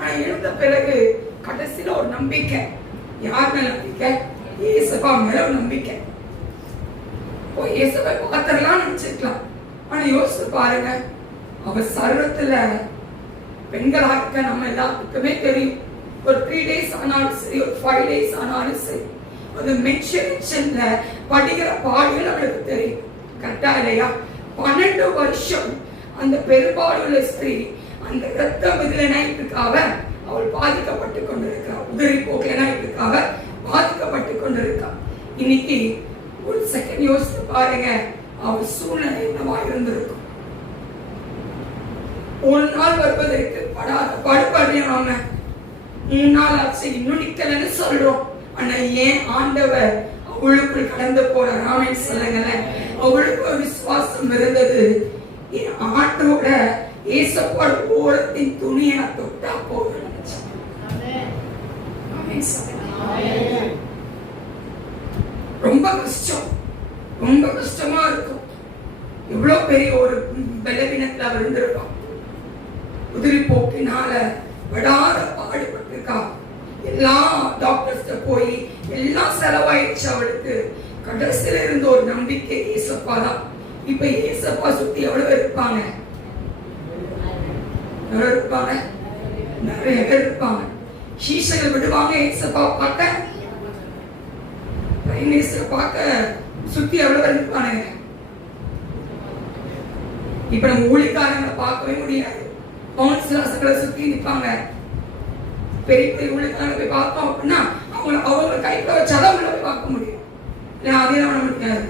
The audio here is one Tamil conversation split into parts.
ஆனா எழுந்த பிறகு கடைசியில ஒரு நம்பிக்கை. யார் மேல நம்பிக்கை? இயேசுபா மேல ஒரு நம்பிக்கை. போய் இயேசுவை பார்த்துடலாம் நினைச்சிருக்கலாம். ஆனா யோசிச்சு பாருங்க அவ சர்வத்துல பெண்களா இருக்க நம்ம எல்லாத்துக்குமே தெரியும். ஒரு த்ரீ டேஸ் ஆனாலும் சரி ஒரு ஃபைவ் டேஸ் ஆனாலும் சரி அது மென்ஷன்ல படிக்கிற பாடுகள் அவளுக்கு தெரியும். கரெக்டா இல்லையா? பன்னெண்டு வருஷம் அந்த பெரும்பாலுள்ள ஸ்திரீ அந்த இரத்த மிதிலனாயிட்டுக்காக அவள் பாதிக்கப்பட்டு கொண்டிருக்கிறாள் உதிரி போக்கலனாயிட்டுக்காக பாதிக்கப்பட்டு கொண்டிருக்காள் இன்னைக்கு ஒரு செகண்ட் யோசித்து பாருங்க. அவள் சூழ்நிலை என்னவா இருந்திருக்கும்? ஒரு நாள் வருவதற்கு படாத பாடுபாடுறோம் நாம மூணு நாள் ஆச்சு இன்னும் நிக்கலன்னு சொல்றோம். ஆனா ஏன் ஆண்டவர் அவளுக்குள் கடந்து போற ராமன் சொல்லுங்களேன். அவளுக்கு ஒரு விசுவாசம் இருந்தது. என் ஆண்டோட ஏசப்பாடு ஓரத்தின் துணியை நான் தொட்டா போதும். ரொம்ப கஷ்டம் ரொம்ப கஷ்டமா இருக்கும் எவ்வளவு பெரிய ஒரு பலவீனத்துல அவ இருந்திருப்பான் உதிரி போக்கினால விடாத பாடுபட்டிருக்கா எல்லா டாக்டர்ஸ்ட போய் எல்லாம் செலவாயிடுச்சு அவளுக்கு கடைசியில இருந்த ஒரு நம்பிக்கை ஏசப்பா தான் இப்ப ஏசப்பா சுத்தி எவ்வளவு இருப்பாங்க எவ்வளவு இருப்பாங்க நிறைய பேர் இருப்பாங்க சீசர்கள் விடுவாங்க ஏசப்பா பார்க்க. பிரைம் மினிஸ்டர் பார்க்க சுத்தி எவ்வளவு பேர் இருப்பானுங்க இப்ப நம்ம ஊழிக்காரங்களை பார்க்கவே முடியாது. கவுன்சிலர்ஸ்களை சுத்தி நிற்பாங்க. பெரிய பெரிய ஊழிக்காரங்க போய் பார்த்தோம் அப்படின்னா அவங்கள அவங்க கைக்குள்ள வச்சாதான் அவங்கள போய் பார்க்க முடியும். இல்லை அதே நம்ம முடியாது.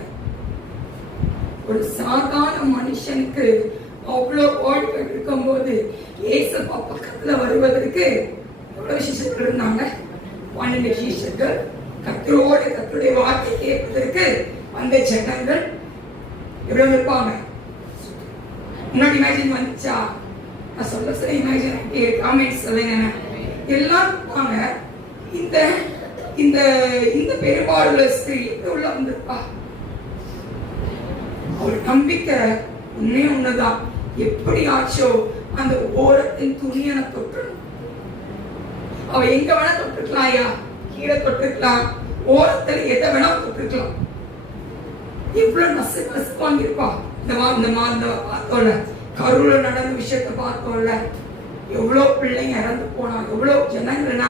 ஒரு சாதாரண மனுஷனுக்கு அவ்வளோ ஓடிக்கிட்டு இருக்கும்போது ஏசப்பா பக்கத்துல வருவதற்கு எவ்வளோ சிஷ்யர்கள் இருந்தாங்க? பன்னெண்டு சிஷர்கள் கத்தரோடு கத்தருடைய வார்த்தை கேட்பதற்கு வந்த ஜனங்கள் எவ்வளோ இருப்பாங்க? முன்னாடி இமேஜின் வந்துச்சா? நான் சொல்ல சொல்ல இமேஜின் காமெண்ட்ஸ் சொல்லுங்க. எல்லாம் இருப்பாங்க. இந்த இந்த இந்த பெரும்பாலுள்ள ஸ்திரீ எப்படி உள்ள வந்திருப்பா? அவள் நம்பிக்கை உண்மையே ஒண்ணுதான் எப்படி ஆச்சோ அந்த ஓரத்தின் துணியை நான் தொட்டணும். அவ எங்க வேணா தொட்டுக்கலாம் ஐயா. கீழே தொட்டுக்கலாம் ஓரத்துல எதை வேணா தொட்டுக்கலாம் இவ்வளவு நசு நசு வாங்கியிருப்பா. இந்த மா இந்த மா இந்த பார்த்தோம்ல. கருவுல நடந்த விஷயத்தை பார்த்தோம்ல. எவ்வளவு பிள்ளைங்க இறந்து போனா எவ்வளவு ஜனங்கள்